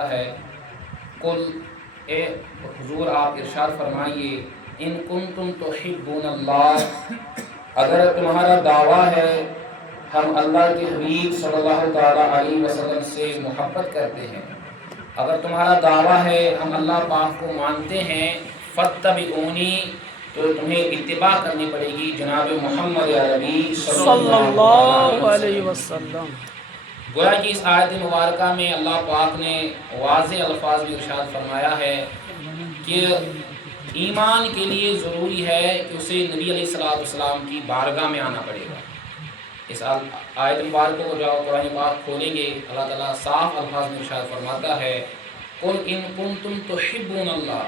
فرماتا ہے قل اے حضور آپ ارشاد فرمائیے ان کنتم تحبون اللہ، اگر تمہارا دعویٰ ہے ہم اللہ کے حبیب صلی اللہ تعالیٰ علیہ وسلم سے محبت کرتے ہیں، اگر تمہارا دعویٰ ہے ہم اللہ پاک کو مانتے ہیں، فاتبعونی تو تمہیں اتباع کرنی پڑے گی جناب محمد عربی صلی صلی اللہ اللہ علیہ علیہ وسلم۔ وسلم۔ گویا کہ اس آیت مبارکہ میں اللہ پاک نے واضح الفاظ میں ارشاد فرمایا ہے کہ ایمان کے لیے ضروری ہے کہ اسے نبی علیہ السلام کی بارگاہ میں آنا پڑے گا۔ اس آیت مبارکہ کو جب قرآن پاک کھولیں گے اللہ تعالیٰ صاف الفاظ میں ارشاد فرماتا ہے قل ان کنتم تحبون اللہ،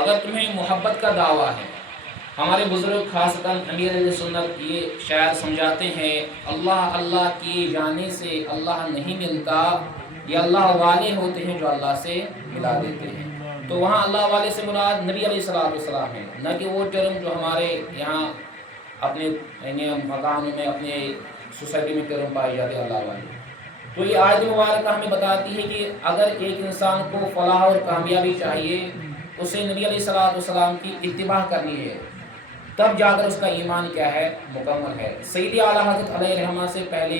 اگر تمہیں محبت کا دعویٰ ہے۔ ہمارے بزرگ خاصتاً امیر علیہ سنت یہ شاید سمجھاتے ہیں اللہ اللہ کیے جانے سے اللہ نہیں ملتا، یہ اللہ والے ہوتے ہیں جو اللہ سے ملا دیتے ہیں۔ تو وہاں اللہ والے سے مراد نبی علیہ السلام ہیں، نہ کہ وہ ٹرم جو ہمارے یہاں اپنے مکانوں میں اپنے سوسائٹی میں ٹرم پائے جاتے ہیں اللہ والے۔ تو یہ آیت مبارکہ ہمیں بتاتی ہے کہ اگر ایک انسان کو فلاح اور کامیابی چاہیے اسے نبی علیہ السلام کی اتباع کرنی ہے، تب جا کر اس کا ایمان کیا ہے، مکمل ہے۔ سیدی اعلیٰ حضرت علیہ رحمہ سے پہلے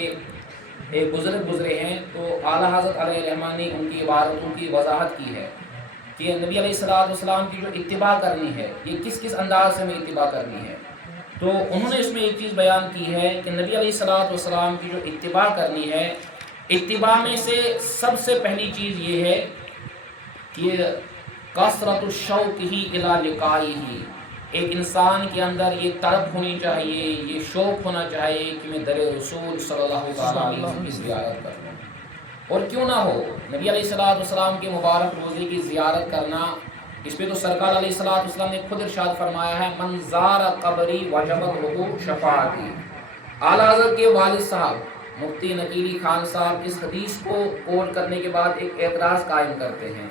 ایک بزرگ گزرے ہیں تو اعلیٰ حضرت علیہ رحمہ نے ان کی عبارتوں کی وضاحت کی ہے کہ نبی علیہ السلام کی جو اتباع کرنی ہے یہ کس کس انداز سے ہمیں اتباع کرنی ہے۔ تو انہوں نے اس میں ایک چیز بیان کی ہے کہ نبی علیہ السلام کی جو اتباع کرنی ہے، اتباع میں سے سب سے پہلی چیز یہ ہے کہ کثرت الشوق ہی الی لقائہ، ایک انسان کے اندر یہ طلب ہونی چاہیے، یہ شوق ہونا چاہیے کہ میں در رسول صلی اللہ علیہ وسلم کی زیارت کروں۔ اور کیوں نہ ہو، نبی علیہ السلام کے مبارک روزے کی زیارت کرنا، اس پہ تو سرکار علیہ السلام نے خود ارشاد فرمایا ہے من زار قبری وجبت لہ شفاعتی۔ اعلیٰ حضرت کے والد صاحب مفتی نقیلی خان صاحب اس حدیث کو کوٹ کرنے کے بعد ایک اعتراض قائم کرتے ہیں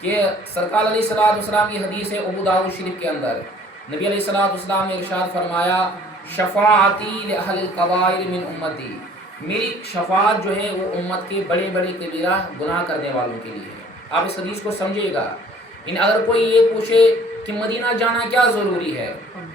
کہ سرکار علیہ السلام کی حدیث ہے ابو داؤد شریف کے اندر، نبی علیہ السلام نے ارشاد فرمایا شفاعتی لأہل القبائر من امتی، میری شفاعت جو ہے وہ امت کے بڑے بڑے کبیرہ گناہ کرنے والوں کے لیے ہے۔ آپ اس حدیث کو سمجھے گا۔ اگر کوئی یہ پوچھے کہ مدینہ جانا کیا ضروری ہے،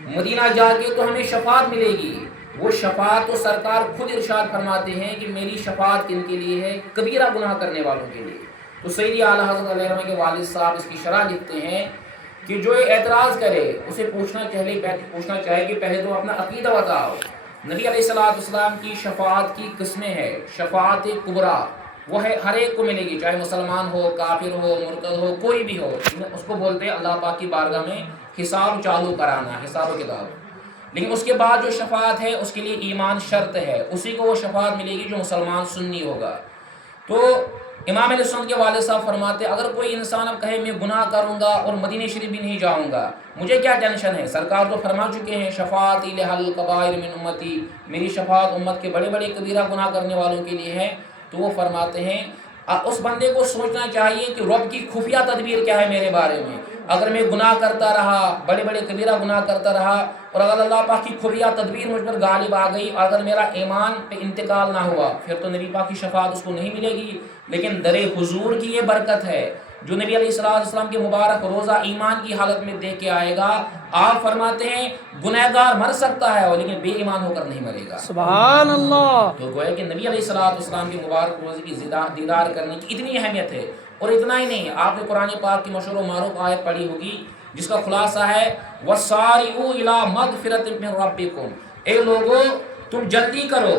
مدینہ جا کے تو ہمیں شفاعت ملے گی، وہ شفاعت تو سرکار خود ارشاد فرماتے ہیں کہ میری شفاعت کن کے لیے ہے، کبیرہ گناہ کرنے والوں کے لیے۔ تو سیدی اعلیٰ حضرت علیہ رحمہ کے والد صاحب اس کی شرح لکھتے ہیں کہ جو اعتراض کرے اسے پوچھنا چاہے کہ پہلے تو اپنا عقیدہ بتاؤ۔ نبی علیہ السلام کی شفاعت کی قسمیں ہیں، شفاعت کبریٰ وہ ہے ہر ایک کو ملے گی، چاہے مسلمان ہو، کافر ہو، مرتد ہو، کوئی بھی ہو، اس کو بولتے ہیں اللہ پاک کی بارگاہ میں حساب چالو کرانا، حساب و کتاب۔ لیکن اس کے بعد جو شفاعت ہے اس کے لیے ایمان شرط ہے، اسی کو وہ شفاعت ملے گی جو مسلمان سنی ہوگا۔ تو امام علیہ السلام کے والد صاحب فرماتے اگر کوئی انسان اب کہے میں گناہ کروں گا اور مدینہ شریف بھی نہیں جاؤں گا، مجھے کیا ٹینشن ہے، سرکار تو فرما چکے ہیں شفاعتی لأہل القبائر من امتی، میری شفاعت امت کے بڑے بڑے کبیرہ گناہ کرنے والوں کے لیے ہے۔ تو وہ فرماتے ہیں اس بندے کو سوچنا چاہیے کہ رب کی خفیہ تدبیر کیا ہے میرے بارے میں، اگر میں گناہ کرتا رہا، بڑے بڑے کبیرہ گناہ کرتا رہا، اور اگر اللہ پاک کی خفیہ تدبیر مجھ پر غالب آ گئی اور اگر میرا ایمان پہ انتقال نہ ہوا، پھر تو نبی پاک کی شفاعت اس کو نہیں ملے گی۔ لیکن در حضور کی یہ برکت ہے، جو نبی علیہ السلام کے مبارک روزہ ایمان کی حالت میں دیکھ کے آئے گا، آپ فرماتے ہیں گنہگار مر سکتا ہے لیکن بے ایمان ہو کر نہیں مرے گا۔ سبحان اللہ۔ تو گویا کہ نبی علیہ السلام کے مبارک روزے کی دیدار کرنے کی اتنی اہمیت ہے۔ اور اتنا ہی نہیں، آپ نے قرآن پاک کی مشہور و معروف آیت پڑھی ہوگی جس کا خلاصہ ہے وَسَارِعُوا إِلَىٰ مَغْفِرَةٍ مِّن رَبِّكُمْ، اے لوگو تم جلدی کرو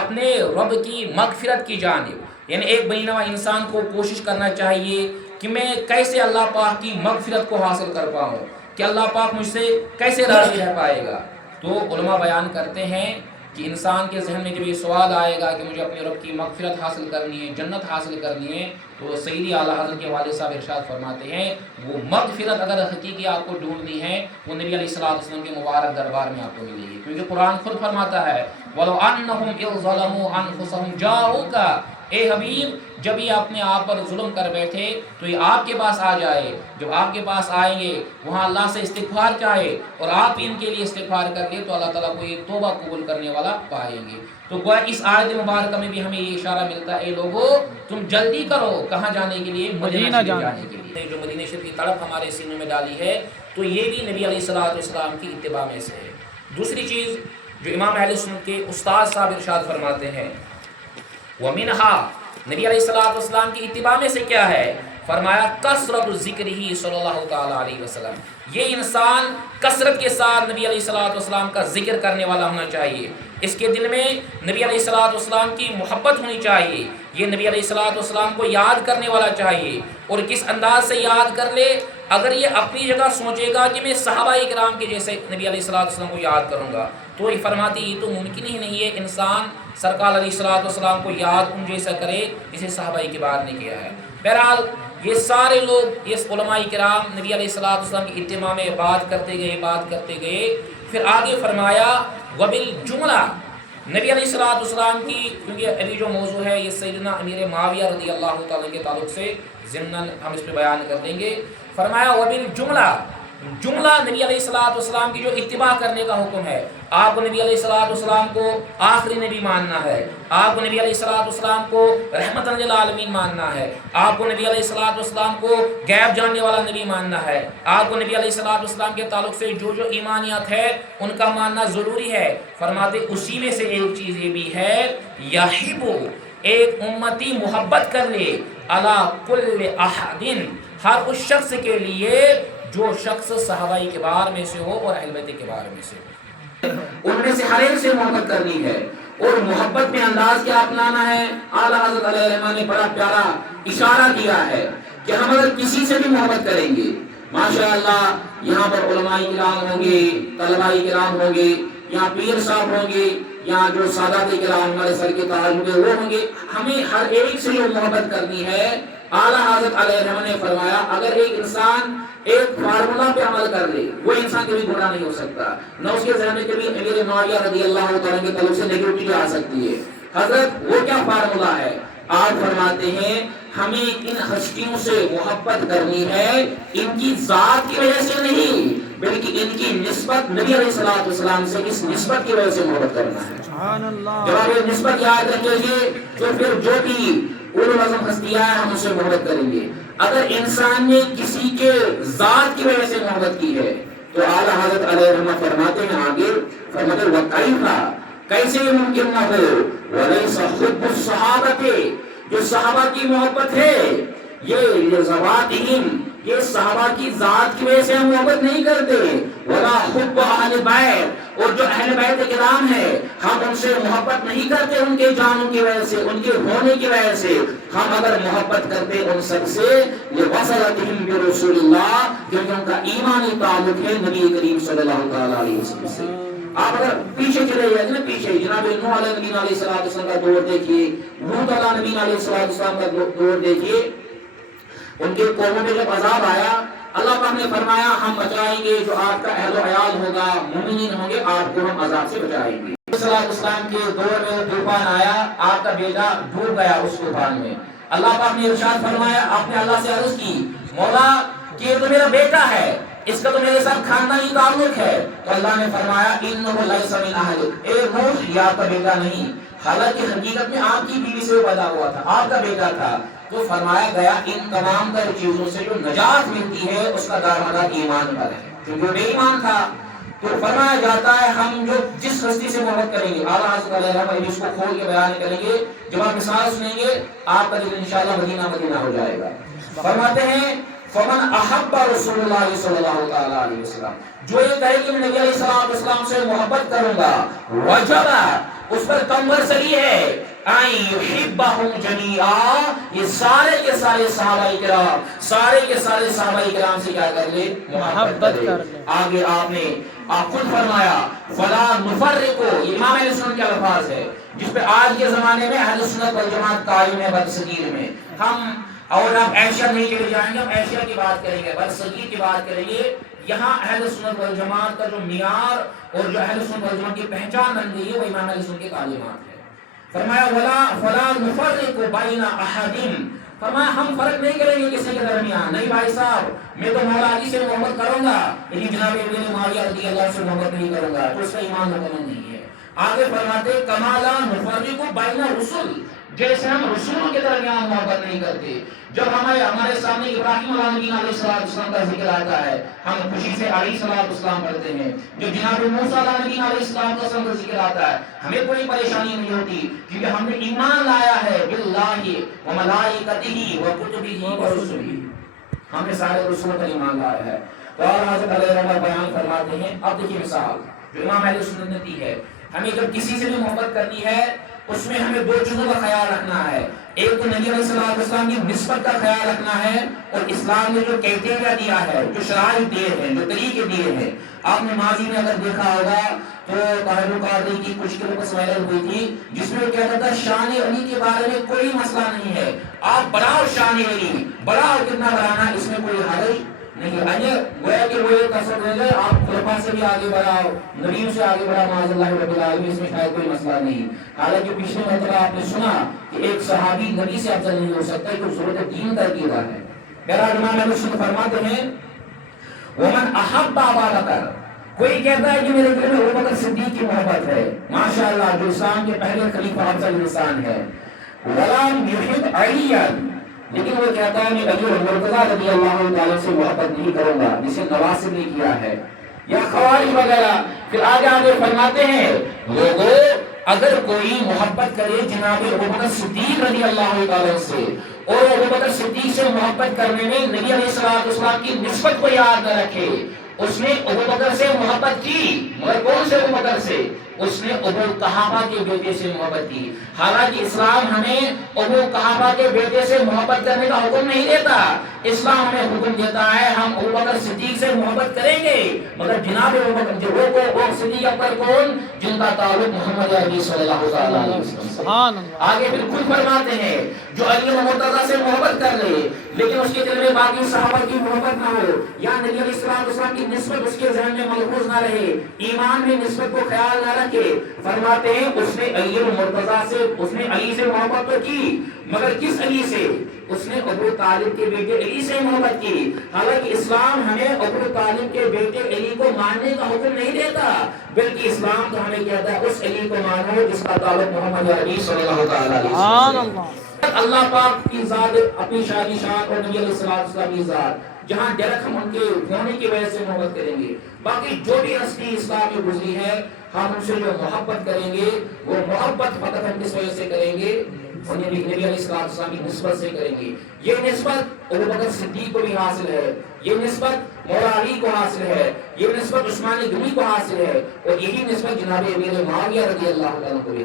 اپنے رب کی مغفرت کی جانب، یعنی ایک بینوا انسان کو کوشش کرنا چاہیے کہ میں کیسے اللہ پاک کی مغفرت کو حاصل کر پاؤں، کہ اللہ پاک مجھ سے کیسے راضی رہ پائے گا۔ تو علماء بیان کرتے ہیں کہ انسان کے ذہن میں جب یہ سوال آئے گا کہ مجھے اپنے رب کی مغفرت حاصل کرنی ہے، جنت حاصل کرنی ہے، تو سیدی اعلیٰ حضرت کے والد صاحب ارشاد فرماتے ہیں وہ مغفرت اگر حقیقی آپ کو ڈھونڈنی ہے وہ نبی علیہ السلام کے مبارک دربار میں آپ کو ملے گی، کیونکہ قرآن خود فرماتا ہے وَلَوْ أَنَّهُمْ إِذْ ظَلَمُوا أَنفُسَهُمْ جَاءُوكَ، اے حبیب جب یہ اپنے آپ پر ظلم کر بیٹھے تو یہ آپ کے پاس آ جائے، جب آپ کے پاس آئیں گے وہاں اللہ سے استغفار چاہے اور آپ ان کے لیے استغفار کر کے تو اللہ تعالیٰ کو یہ توبہ قبول کرنے والا پائیں گے۔ تو گویا اس آیت مبارکہ میں بھی ہمیں یہ اشارہ ملتا ہے، اے لوگو تم جلدی کرو، کہاں جانے کے لیے؟ مدینہ جانے کے لیے۔ جو مدینہ شریف کی تڑپ ہمارے سینوں میں ڈالی ہے تو یہ بھی نبی علیہ السلام کی اتباع میں سے ہے۔ دوسری چیز جو امام اہل سنت کے استاد صاحب ارشاد فرماتے ہیں، وَمِنْهَا، نبی علیہ السلام کی اتباع میں سے کیا ہے؟ فرمایا کثرت ذکر ہی صلی اللہ تعالیٰ علیہ وسلم، یہ انسان کثرت کے ساتھ نبی علیہ السلام کا ذکر کرنے والا ہونا چاہیے، اس کے دل میں نبی علیہ السلام کی محبت ہونی چاہیے، یہ نبی علیہ السلام کو یاد کرنے والا چاہیے۔ اور کس انداز سے یاد کر لے؟ اگر یہ اپنی جگہ سوچے گا کہ میں صحابہ کرام کے جیسے نبی علیہ السلام کو یاد کروں گا تو یہ فرماتی یہ تو ممکن ہی نہیں ہے انسان سرکار علیہ السلام کو یاد ان جیسا کرے جسے صحابہ کرام نے کیا ہے۔ بہرحال یہ سارے لوگ، یہ علماء کرام نبی علیہ السلام کی اتباع میں بات کرتے گئے، پھر آگے فرمایا وبالجملہ، نبی علیہ السلام کی، کیونکہ ابھی جو موضوع ہے یہ سیدنا امیر معاویہ رضی اللہ تعالیٰ کے تعلق سے ضمناً ہم اس پہ بیان کر دیں گے۔ فرمایا وبالجملہ، جملہ نبی علیہ السلام کی جو اتباع کرنے کا حکم ہے، آپ کو نبی علیہ السلام کو آخری نبی ماننا ہے، آپ کو نبی علیہ السلام کو رحمت للعالمین ماننا ہے، آپ کو نبی علیہ السلام کو غیب جاننے والا نبی ماننا ہے، آپ کو نبی علیہ السلام کے تعلق سے جو ایمانیات ہے ان کا ماننا ضروری ہے۔ فرماتے اسی میں سے ایک چیز یہ بھی ہے، یحبو، ایک امتی محبت کر لے، علی کل احد، ہر اس شخص کے لیے جو شخص صحابہ کبار میں سے ہو اور اہل بیت کبار میں سے ہو، ان میں سے ہر ایک سے محبت کرنی ہے، اور محبت میں انداز کیا اپنانا ہے؟ اعلیٰ حضرت علیہ الرحمٰن نے بڑا پیارا اشارہ دیا ہے کہ ہم اگر کسی سے بھی محبت کریں گے، ماشاءاللہ یہاں پر علماء کرام ہوں گے، طلباء کرام ہوں گے، یہاں پیر صاحب ہوں گے، یہاں جو سادات کرام ہمارے سر کے تاج ہوں گے وہ ہوں گے، ہمیں ہر ایک سے جو محبت کرنی ہے، اعلیٰ حضرت علیہ الرحمٰن نے فرمایا اگر ایک انسان ایک فارمولا پہ عمل کر لے وہ انسان کبھی گناہ نہیں ہو سکتا، نہ اس کے ذہن میں کبھی امیر معاویہ رضی اللہ تعالیٰ کی طرف سے نیگیٹیوٹی آ سکتی ہے۔ حضرت وہ کیا فارمولا ہے؟ آپ فرماتے ہیں ہمیں ان ہستیوں سے محبت کرنی ہے، ان کی ذات کی وجہ سے نہیں بلکہ ان کی نسبت نبی علیہ السلام سے، اس نسبت کی وجہ سے محبت کرنا ہے۔ جب آپ یہ نسبت یاد رکھیں گے تو پھر جو بھی اولو العزم ہستیاں ہیں ہم اسے محبت کریں گے۔ اگر انسان نے کسی کے ذات کی وجہ سے محبت کی ہے تو اعلیٰ حضرت علیہ الرحمٰ فرماتے ہیں آگے، فرماتے ہیں وَكَيْفَ، کیسے یہ ممکن نہ ہو، وَلَيْسَ حُبُّ الصَّحَابَةِ، جو صحابہ کی محبت ہے یہ لِذَوَاتِهِمْ، یہ صحابہ کی ذات کی وجہ سے ہم محبت نہیں کرتے، وَلَا حُبُّ أَهْلِ بَيْتِ، اور جو اہل بیت کرام ہے ہم ان سے محبت نہیں کرتے ان کے جانوں کی وجہ سے، ان کے ہونے کی وجہ سے، ہم اگر محبت کرتے ان سب سے لِوَصَلَتِهِمْ بِرَسُولِ اللَّهِ، کیونکہ ان کا ایمانی تعلق ہے نبی کریم صلی اللہ تعالیٰ علیہ وسلم سے۔ آپ اگر پیچھے چلے جائیں نا، پیچھے جناب نوح علیہ نبی علیہ السلام کا دور دیکھیے، لوط علیہ نبی علیہ السلام کا دور دیکھیے، ان کے قوموں میں جب عذاب آیا اللہ پاک نے فرمایا ہم بچائیں گے جو آپ کا اہل و عیال ہوگا، مومنین ہوں گے، آپ کو ہم عذاب سے بچائیں گے۔ صلی اللہ علیہ وسلم کے دور میں طوفان آیا، آپ کا بیٹا ڈوب گیا اس طوفان میں، اللہ پاک نے ارشاد فرمایا، آپ نے اللہ سے عرض کی مولا کہ یہ تو میرا بیٹا ہے، اس کا تو میرے ساتھ خاندانی تعلق ہے، تو اللہ نے فرمایا انہ لیس من اہلک، اے نوح یہ آپ کا بیٹا نہیں، حالانکہ حقیقت میں آپ کی بیوی سے پیدا ہوا تھا، آپ کا بیٹا تھا۔ تو فرمایا گیا ان تمام تر چیزوں سے جو نجات ملتی ہے اس کا دارمدار ایمان پر ہے، کیونکہ وہ بے ایمان تھا۔ تو فرمایا جاتا ہے ہم جو جس ہستی سے محبت کریں گے، اعلیٰ حضرت علیہ الرحمٰ اس کو کھول کے بیان کریں گے، جب آپ مثال سنیں گے آپ کا دل انشاءاللہ مدینہ مدینہ ہو جائے گا۔ فرماتے ہیں فمن احب رسول اللہ صلی اللہ تعالیٰ علیہ وسلم، جو یہ کہے کہ میں نبی علیہ السلام سے محبت کروں گا، وجب، اس پر کمپلسری ہے، آئیں یحبہم جمیعا، یہ سارے کے سارے صحابہ کرام، سارے کے سارے صحابہ کرام سے کیا کر لے؟ محبت کر لے۔ آگے آپ نے خود فرمایا فلا نفرق، امام اہل سنت کے الفاظ ہے جس پہ آج کے زمانے میں اہل سنت والجماعت قائم ہے بدصغیر میں۔ ہم اور آپ ایشیا نہیں چلے جائیں گے، ہم ایشیا کی بات کریں گے، بدصغیر کی بات کریں گے۔ یہاں اہل سنت والجماعت کا جو معیار اور جو اہل سنت والجماعت کی پہچان بن گئی ہے وہ امام اہل سنت کے تعلیمات ہے۔ فرمایا ولا فلا نفرق بین احد، فرمایا ہم فرق نہیں کریں گے کسی کے درمیان، نہیں بھائی صاحب میں تو مولا علی سے محبت کروں گا لیکن جناب ابن معاویہ رضی اللہ سے محبت نہیں کروں گا، تو اس کا ایمان مکمل نہیں ہے۔ آگے فرماتے کما لا نفرق بین الرسل، جیسے ہم رسولوں کے درمیان محبت نہیں کرتے۔ جب ہمارے سامنے ابراہیم علیہ السلام کا ذکر آتا ہے ہم خوشی سے علیہ السلام پڑھتے ہیں، جب جناب موسیٰ علیہ السلام کا ذکر آتا ہے ہمیں کوئی پریشانی نہیں ہوتی، کیونکہ ہم نے ایمان لایا ہے باللہ و ملائکتہ و کتبہ و رسلہ، ہم نے سارے رسولوں پر ایمان لایا ہے۔ اور حضرت علیہ رحمہ بیان فرماتے ہیں، اب دیکھیے مثال جو امام اہل سنت نے دی ہے، ہمیں جب کسی سے بھی محبت کرنی ہے اس میں ہمیں دو چیزوں کا خیال رکھنا ہے، ایک تو نبی علیہ السلام کی نسبت کا خیال رکھنا ہے، اور اسلام نے جو کرائٹیریا دیا ہے، جو شرائط دیے ہیں، جو طریقے دیے ہیں، آپ نے ماضی میں اگر دیکھا ہوگا تو طاہر القادری کی کچھ کلپس وائرل ہوئی تھی جس میں وہ کہتا تھا شان علی کے بارے میں کوئی مسئلہ نہیں ہے، آپ بڑھاؤ شان علی، بڑھاؤ کتنا بڑھانا اس میں کوئی حرج نہیں ہے۔ گویا کہ وہ یہ قصد ہے کہ آپ خلفاء سے بھی آگے بڑھاؤ، نبیوں سے آگے بڑھا، معاذ اللہ رب العالمین، اس میں شاید کوئی مسئلہ نہیں۔ حالانکہ پچھلے مرتبہ آپ نے سنا کہ ایک صحابی نبی سے افضل نہیں ہو سکتا، کہ ضرورت دین طے کی رہا ہے۔ بہرحال امام اہل سنت فرماتے ہیں ومن احب ابا بکر، کوئی کہتا ہے کہ میرے دل میں ابو بکر صدیق کی محبت ہے، ماشاءاللہ جو اسلام کے پہلے خلیفہ افضل انسان ہے، ولم یحب علیا، لیکن وہ کہتا ہے میں علی مرتضیٰ رضی اللہ تعالیٰ سے محبت نہیں کروں گا، جسے نواسب نے کیا ہے، یا خوارج وغیرہ۔ پھر آگے فرماتے ہیں لوگوں اگر کوئی محبت کرے جناب ابوبکر صدیق رضی اللہ تعالیٰ سے، اور ابوبکر صدیق سے محبت کرنے میں نبی علیہ السلام کی نسبت کو یاد نہ رکھے، اس نے ابوبکر سے محبت کی، مگر کون سے ابوبکر سے؟ اس نے ابو قحافہ کے بیٹے سے محبت کی۔ حالانکہ اسلام ہمیں ابو قحافہ کے بیٹے سے محبت کرنے کا حکم نہیں دیتا، اسلام ہمیں حکم دیتا ہے ہم ابوبکر صدیق سے محبت کریں گے، مگر جناب ابوبکر جو وہ صدیق اکبر کون؟ جن کا تعلق محمد عربی صلی اللہ علیہ وسلم سے۔ آگے پھر خود فرماتے ہیں جو علی مرتضیٰ سے محبت کر لے لیکن اس کے دل میں باقی صحابہ کی محبت نہ ہو، یا نبی علیہ السلام کی نسبت اس کے ذہن میں ملحوظ نہ رہے، ایمان میں نسبت کو خیال نہ رکھے، فرماتے ہیں اس نے علی مرتضیٰ سے، اس نے علی سے محبت تو کی مگر کس علی سے؟ اس نے ابو طالب کے بیٹے علی سے محبت کی۔ حالانکہ اسلام ہمیں ابو طالب کے بیٹے علی کو ماننے کا حکم نہیں دیتا، بلکہ اسلام تو ہمیں کہتا ہے اس علی کو مانو جس کا تعلق محمد عربی صلی اللہ علیہ وسلم سے۔ اللہ پاک کی ذات اپنی شادی شان اور نبی علیہ السلام کی ذات، جہاں ڈائریکٹ ہم ان کے ہونے کی وجہ سے محبت کریں گے، باقی جو بھی ہستی اسلام میں گزری ہے ہم ان سے جو محبت کریں گے وہ محبت فقط ہم کس وجہ سے کریں گے؟ نبی علیہ السلام کی نسبت سے کریں گے۔ یہ نسبت ابوبکر صدیق کو بھی حاصل ہے، یہ نسبت مولا علی کو حاصل ہے، یہ نسبت عثمان غنی کو حاصل ہے، اور یہی نسبت جناب امیر معاویہ رضی اللہ عنہ کو بھی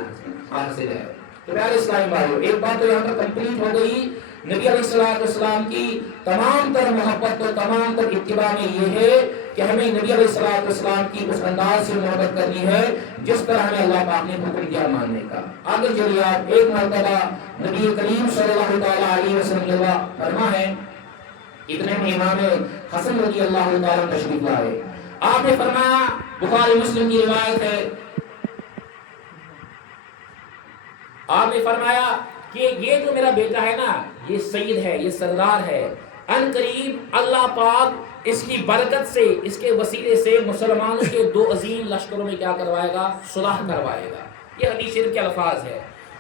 حاصل ہے۔ تو پیارے اسلامی بھائیو، ایک بات تو یہاں پر کمپلیٹ ہو گئی، نبی علیہ السلام کی تمام تر محبت اور تمام تر اتباع میں یہ ہے کہ ہمیں نبی علیہ السلام کی اس انداز سے محبت کرنی ہے جس طرح ہمیں اللہ پاک نے حکم دیا ماننے کا۔ آگے چلیے آپ ایک مرتبہ نبی کریم صلی اللہ تعالیٰ علیہ وسلم فرما ہے، اتنے میں امام حسن رضی اللہ تعالیٰ تشریف لائے، آپ نے فرمایا، بخاری مسلم کی روایت ہے، آپ نے فرمایا کہ یہ جو میرا بیٹا ہے نا یہ سید ہے، یہ سردار ہے، ان قریب اللہ پاک اس کی برکت سے، اس کے وسیلے سے مسلمانوں کے دو عظیم لشکروں میں کیا کروائے گا؟ صلح کروائے گا۔ یہ حدیث شریف کے الفاظ ہے۔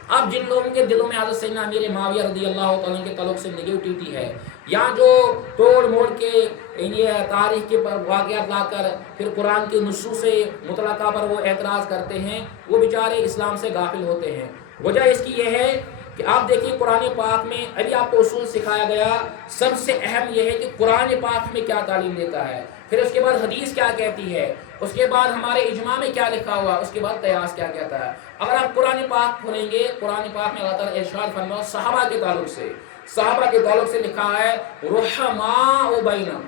اب جن لوگوں کے دلوں میں حضرت سیدنا امیر معاویہ رضی اللہ تعالیٰ کے تعلق سے نگیٹیوٹی ہے، یا جو توڑ موڑ کے یہ تاریخ کے واقعات لا کر پھر قرآن کے نصوص مطلقہ پر وہ اعتراض کرتے ہیں، وہ بیچارے اسلام سے غافل ہوتے ہیں۔ وجہ اس کی یہ ہے کہ آپ دیکھیں قرآن پاک میں ابھی آپ کو اصول سکھایا گیا، سب سے اہم یہ ہے کہ قرآن پاک میں کیا تعلیم دیتا ہے، پھر اس کے بعد حدیث کیا کہتی ہے، اس کے بعد ہمارے اجماع میں کیا لکھا ہوا، اس کے بعد قیاس کیا کہتا ہے۔ اگر آپ قرآن پاک کھولیں گے، قرآن پاک میں اللہ تعالیٰ ارشاد فرمایا صحابہ کے تعلق سے، صحابہ کے تعلق سے لکھا ہے رحماء بینہم،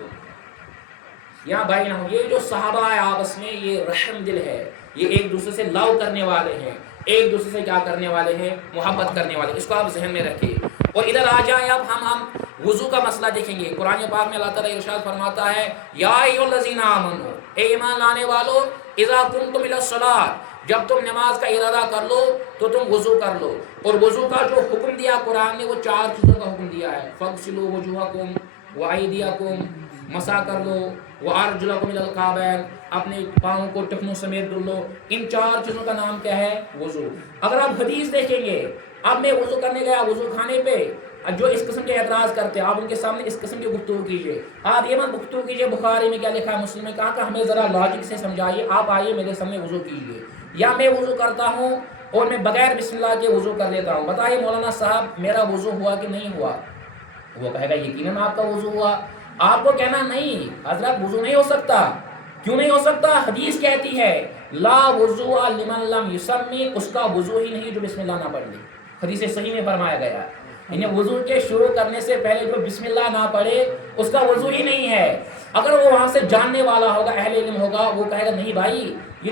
یہاں بینہم، یہ جو صحابہ ہے آپس میں یہ رحم دل ہے، یہ ایک دوسرے سے لو کرنے والے ہیں، ایک دوسرے سے کیا کرنے والے ہیں؟ محبت کرنے والے۔ اس کو آپ ذہن میں رکھیں۔ اور ادھر آ جائیں اب ہم وضو کا مسئلہ دیکھیں گے۔ قرآن پاک میں اللہ تعالیٰ ارشاد فرماتا ہے یا ایھا الذین آمنوا، اے ایمان لانے والو، اذا قمتم الی الصلاۃ، جب تم نماز کا ارادہ کر لو تو تم وضو کر لو، اور وضو کا جو حکم دیا قرآن نے وہ 4 چیزوں کا حکم دیا ہے، فَاغْسِلُوا وُجُوهَكُمْ وَأَيْدِيَكُمْ، مسح کر لو، وَأَرْجُلَكُمْ إِلَى الْكَعْبَيْنِ، اپنے پاؤں کو ٹخنوں سمیت دھل لو۔ ان 4 چیزوں کا نام کیا ہے؟ وضو۔ اگر آپ حدیث دیکھیں گے، اب میں وضو کرنے گیا وضو خانے پہ، جو اس قسم کے اعتراض کرتے ہیں آپ ان کے سامنے اس قسم کی گفتگو کیجئے، آپ یہ مت گفتگو کیجئے بخاری میں کیا لکھا ہے، مسلم میں کہا کہ ہمیں ذرا لاجک سے سمجھائیے، آپ آئیے میرے سامنے وضو کیجئے، یا میں وضو کرتا ہوں اور میں بغیر بسم اللہ کے وضو کر لیتا ہوں، بتائیے مولانا صاحب میرا وضو ہوا کہ نہیں ہوا؟ وہ کہے گا یقیناً آپ کا وضو ہوا۔ آپ کو کہنا نہیں حضرت وضو نہیں ہو سکتا، کیوں نہیں ہو سکتا؟ حدیث کہتی ہے لا وضو لمن لم یسمی، اس کا وضو ہی نہیں جو بسم اللہ نہ پڑھ لے، حدیث صحیح میں فرمایا گیا ہے، یعنی وضو کے شروع کرنے سے پہلے جو بسم اللہ نہ پڑھے اس کا وضو ہی نہیں ہے۔ اگر وہ وہاں سے جاننے والا ہوگا، اہل علم ہوگا، وہ کہے گا نہیں بھائی یہ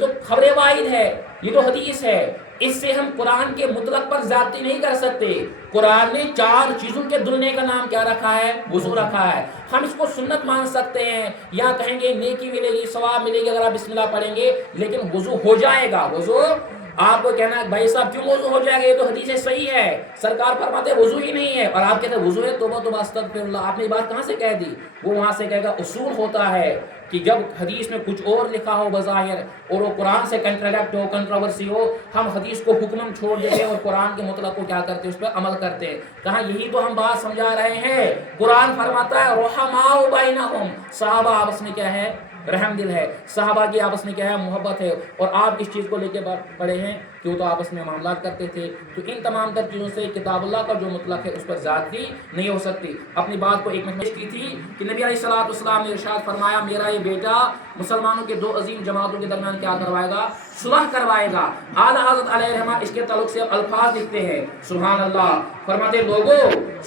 تو خبر واحد ہے، یہ تو حدیث ہے، اس سے ہم قرآن کے مطلق پر زیادتی نہیں کر سکتے۔ قرآن نے 4 چیزوں کے دھلنے کا نام کیا رکھا ہے؟ وضو رکھا ہے۔ ہم اس کو سنت مان سکتے ہیں یا کہیں گے نیکی ملے گی، ثواب ملے گی اگر آپ بسم اللہ پڑھیں گے، لیکن وضو ہو جائے گا۔ وضو آپ کو کہنا ہے بھائی صاحب کیوں وضو ہو جائے گا، یہ تو حدیث صحیح ہے، سرکار فرماتے وضو ہی نہیں ہے، اور آپ کہتے ہیں وضو ہے، توبہ توبہ استغفر اللہ، آپ نے یہ بات کہاں سے کہہ دی؟ وہ وہاں سے کہے گا اصول ہوتا ہے کہ جب حدیث میں کچھ اور لکھا ہو بظاہر اور وہ قرآن سے کنٹراڈکٹ ہو، کنٹروورسی ہو، ہم حدیث کو حکمن چھوڑ دیتے ہیں اور قرآن کے مطلق کو کیا کرتے ہیں، اس پہ عمل کرتے ہیں۔ کہاں یہی تو ہم بات سمجھا رہے ہیں۔ قرآن فرماتا ہے رحماء بینہم، صحابہ آپس میں کیا ہے؟ رحم دل ہے، صحابہ کی آپس میں کیا ہے؟ محبت ہے، اور آپ اس چیز کو لے کے پڑھے ہیں کہ وہ تو آپس میں معاملات کرتے تھے۔ تو ان تمام تر چیزوں سے کتاب اللہ کا جو مطلق ہے اس پر زیادتی نہیں ہو سکتی۔ اپنی بات کو ایک منٹ میں کی تھی کہ نبی علیہ السلام نے ارشاد فرمایا میرا یہ بیٹا مسلمانوں کے 2 عظیم جماعتوں کے درمیان کیا کروائے گا؟ صلح کروائے گا۔ اعلیٰ حضرت علیہ الرحمہ اس کے تعلق سے الفاظ لکھتے ہیں، سبحان اللہ، فرماتے لوگو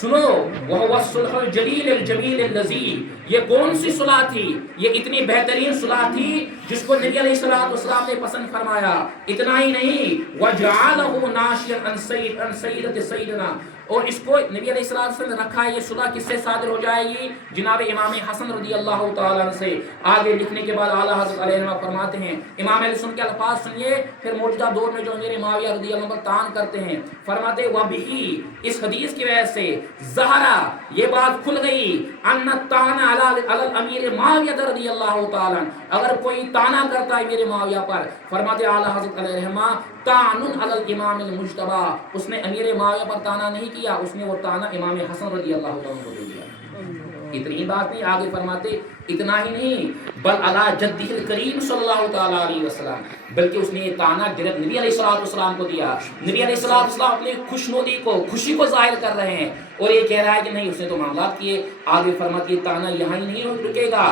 سنو وَهُوَ الصُّلْحُ الْجَلِيلُ الْجَمِيلُ الَّذِي، یہ کون سی صلح تھی؟ یہ اتنی بہترین صلح تھی جس کو نبی علیہ السلام نے پسند فرمایا۔ اتنا ہی نہیں وَجَعَلَهُ نَاشِيًا عَنْ سَيِّدَةِ سَيِّدِنَا، اور اس کو نبی علیہ السلام نے رکھا ہے، یہ صلح کس سے صادر ہو جائے گی؟ جناب امام حسن رضی اللہ تعالیٰ عنہ سے۔ آگے لکھنے کے بعد اعلیٰ حضرت علیہ الرحمہ فرماتے ہیں، امام علیہ السلام کے الفاظ سنیے، پھر موجودہ دور میں جو امیر معاویہ رضی اللہ عنہ پر تان کرتے ہیں، فرماتے وَبِهِ، اس حدیث کی وجہ سے ظہرا، یہ بات کھل گئی، ان الطعن علی الامیر معاویہ رضی اللہ تعالیٰ عنہ، اگر کوئی طعنہ کرتا ہے امیر معاویہ پر، فرماتے اعلیٰ حضرت علیہ الرحمہ طعن علی الامام المجتبی، اس نے امیر معاویہ پر طعنہ نہیں کیا، اس نے وہ طعنہ امام حسن رضی اللہ عنہ کو دے دیا۔ اتنی بات نہیں، آگے فرماتے اتنا ہی نہیں بل علی جدہ الکریم صلی اللہ تعالیٰ علیہ وسلم، بلکہ اس نے یہ طعنہ ڈائریکٹ نبی علیہ السلام کو دیا۔ نبی علیہ السلام اپنی خوشنودی کو، خوشی کو ظاہر کر رہے ہیں، اور یہ کہہ رہا ہے کہ نہیں اس نے تو معاملات کیے۔ آگے فرماتے یہ طعنہ یہاں ہی نہیں رکے گا،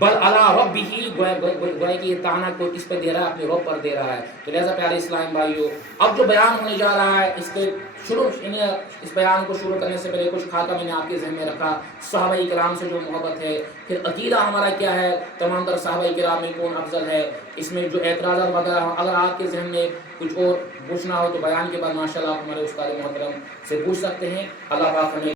بل علی ربہ، گویا کہ یہ طعنہ کو اس پہ دے رہا ہے، اپنے رب پر دے رہا ہے۔ تو لہذا پیارے اسلام بھائیو، اب جو بیان ہونے جا رہا ہے اس کے اس بیان کو شروع کرنے سے پہلے کچھ خاکہ میں نے آپ کے ذہن میں رکھا، صحابہ کرام سے جو محبت ہے، پھر عقیدہ ہمارا کیا ہے، تمام تر صحابہ کرام میں کون افضل ہے، اس میں جو اعتراضات وغیرہ اگر آپ کے ذہن میں کچھ اور پوچھنا ہو تو بیان کے بعد ماشاءاللہ آپ ہمارے استاد محترم سے پوچھ سکتے ہیں۔ اللہ پاک ہمیں